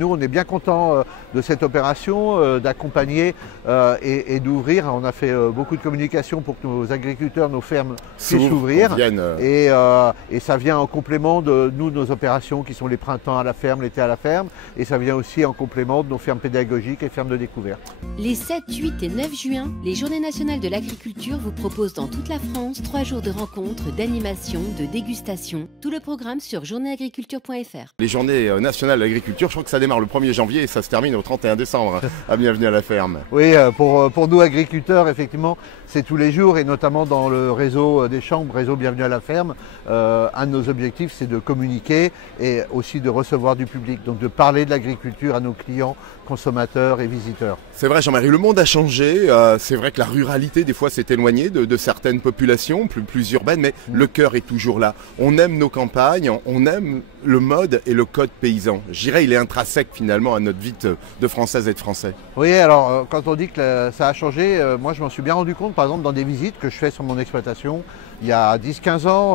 Nous, on est bien contents de cette opération, d'accompagner et d'ouvrir. On a fait beaucoup de communication pour que nos agriculteurs, nos fermes puissent s'ouvrir. Et ça vient en complément de nos opérations qui sont les printemps à la ferme, l'été à la ferme. Et ça vient aussi en complément de nos fermes pédagogiques et fermes de découverte. Les 7, 8 et 9 juin, les Journées nationales de l'agriculture vous proposent dans toute la France 3 jours de rencontres, d'animation, de dégustation. Tout le programme sur journéeagriculture.fr. Les Journées nationales de l'agriculture, je crois que ça démarre le 1er janvier et ça se termine au 31 décembre. À bienvenue à la ferme. Oui, pour nous agriculteurs, effectivement, c'est tous les jours et notamment dans le réseau des chambres, réseau Bienvenue à la ferme. Un de nos objectifs, c'est de communiquer et aussi de recevoir du public, donc de parler de l'agriculture à nos clients, consommateurs et visiteurs. C'est vrai, Jean-Marie, le monde a changé. C'est vrai que la ruralité, des fois, s'est éloignée de certaines populations plus urbaines, mais le cœur est toujours là. On aime nos campagnes, on aime le mode et le code paysan. Je dirais, il est intrinsèque finalement à notre vie de Françaises et de Français. Oui, alors quand on dit que ça a changé, moi je m'en suis bien rendu compte, par exemple, dans des visites que je fais sur mon exploitation. Il y a 10-15 ans,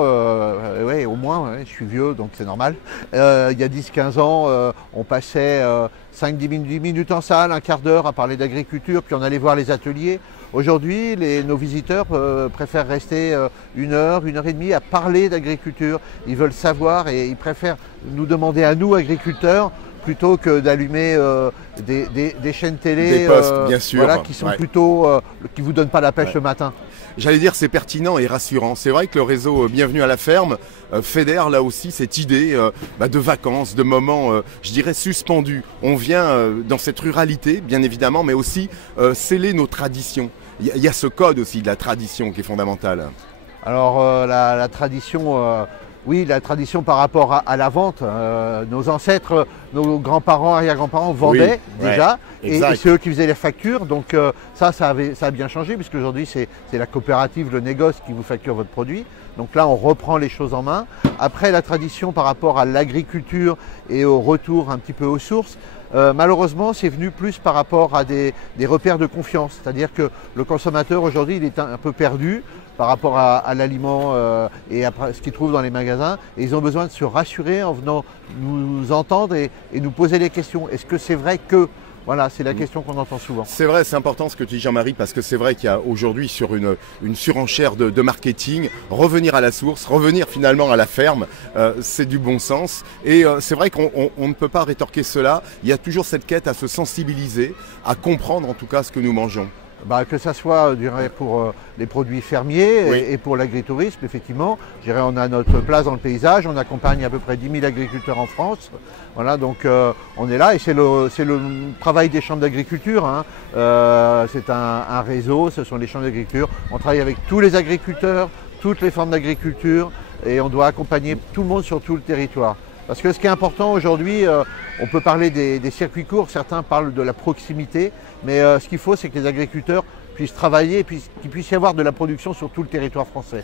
ouais, au moins, ouais, je suis vieux donc c'est normal. Il y a 10-15 ans, on passait 5-10 minutes en salle, un quart d'heure à parler d'agriculture, puis on allait voir les ateliers. Aujourd'hui, nos visiteurs préfèrent rester 1 heure, 1 heure et demie à parler d'agriculture. Ils veulent savoir et ils préfèrent nous demander à nous, agriculteurs, plutôt que d'allumer des chaînes télé des postes, bien sûr, voilà, qui sont plutôt qui vous donnent pas la pêche le matin. J'allais dire c'est pertinent et rassurant. C'est vrai que le réseau Bienvenue à la ferme fédère là aussi cette idée de vacances, de moments, je dirais, suspendus. On vient dans cette ruralité, bien évidemment, mais aussi sceller nos traditions. Il y a ce code aussi de la tradition qui est fondamental. Alors la tradition... Oui, la tradition par rapport à la vente, nos ancêtres, nos grands-parents, arrière-grands-parents vendaient déjà, et c'est eux qui faisaient les factures, donc ça a bien changé, puisque aujourd'hui c'est la coopérative, le négoce qui vous facture votre produit. Donc là, on reprend les choses en main. Après, la tradition par rapport à l'agriculture et au retour un petit peu aux sources, malheureusement, c'est venu plus par rapport à des repères de confiance. C'est-à-dire que le consommateur, aujourd'hui, il est un peu perdu par rapport à l'aliment et à ce qu'ils trouvent dans les magasins. Et ils ont besoin de se rassurer en venant nous entendre et nous poser des questions. Est-ce que c'est vrai que... Voilà, c'est la question qu'on entend souvent. C'est vrai, c'est important ce que tu dis, Jean-Marie, parce que c'est vrai qu'il y a aujourd'hui sur une surenchère de marketing, revenir à la source, revenir finalement à la ferme, c'est du bon sens. Et c'est vrai qu'on ne peut pas rétorquer cela. Il y a toujours cette quête à se sensibiliser, à comprendre en tout cas ce que nous mangeons. Que ça soit pour les produits fermiers et pour l'agritourisme, effectivement. On a notre place dans le paysage, on accompagne à peu près 10 000 agriculteurs en France. Voilà, donc on est là et c'est le travail des chambres d'agriculture. Hein. C'est un réseau, ce sont les chambres d'agriculture. On travaille avec tous les agriculteurs, toutes les formes d'agriculture et on doit accompagner tout le monde sur tout le territoire. Parce que ce qui est important aujourd'hui, on peut parler des circuits courts, certains parlent de la proximité, mais ce qu'il faut, c'est que les agriculteurs puissent travailler et qu'il puisse y avoir de la production sur tout le territoire français.